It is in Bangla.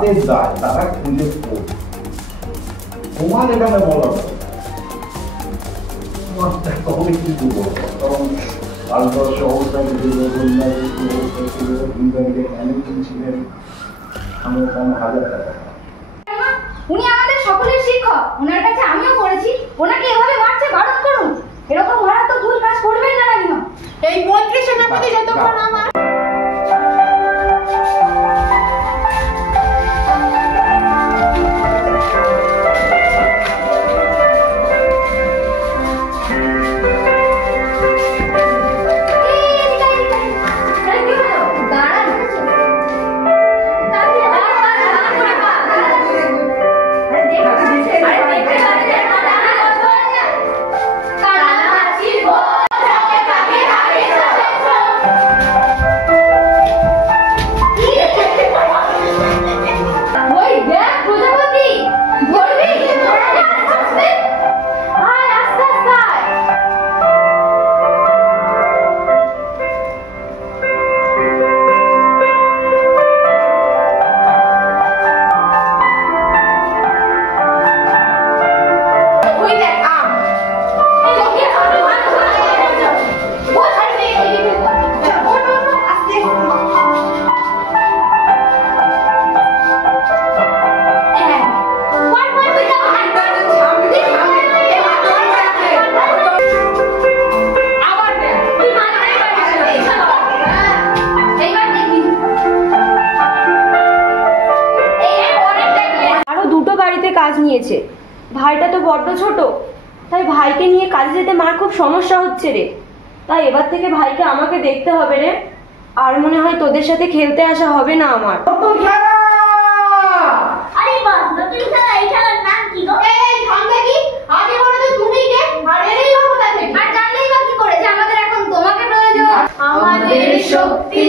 তাদের দায়, তারা খুঁজে করবে। তোমার এখানে বলা তবে কিন্তু কারণ ভারতবর্ষ অবস্থায় ছিল, ছিলেন আমার ৫০০০ টাকা। উনি আমাদের সকলের শিক্ষক, ওনার কাছে আমিও পড়েছি। ওনাকে এভাবে মারছে বারণ করুন। এরকম মারাত্মক ভুল কাজ করবেন না রানীমা। এই মন্ত্রী সেনাপতি যতক্ষণ আমার কাজ নিয়েছে। ভাইটা তো বড্ড ছোট, তাই ভাইকে নিয়ে কাজে যেতে মার খুব সমস্যা হচ্ছে রে। তাই এবার থেকে ভাইকে আমাকে দেখতে হবে রে। আর মনে হয় তোদের সাথে খেলতে আসা হবে না আমার। আরে বাস নতুন খেলা, এই খেলার নাম কি গো? এই থামবে কি? আগে বলো তো তুমি কে? আর এরই বা কোথা থেকে? আর জানলেই বা কি করে যে আমাদের এখন তোমাকে প্রয়োজন। আমাদের শক্তি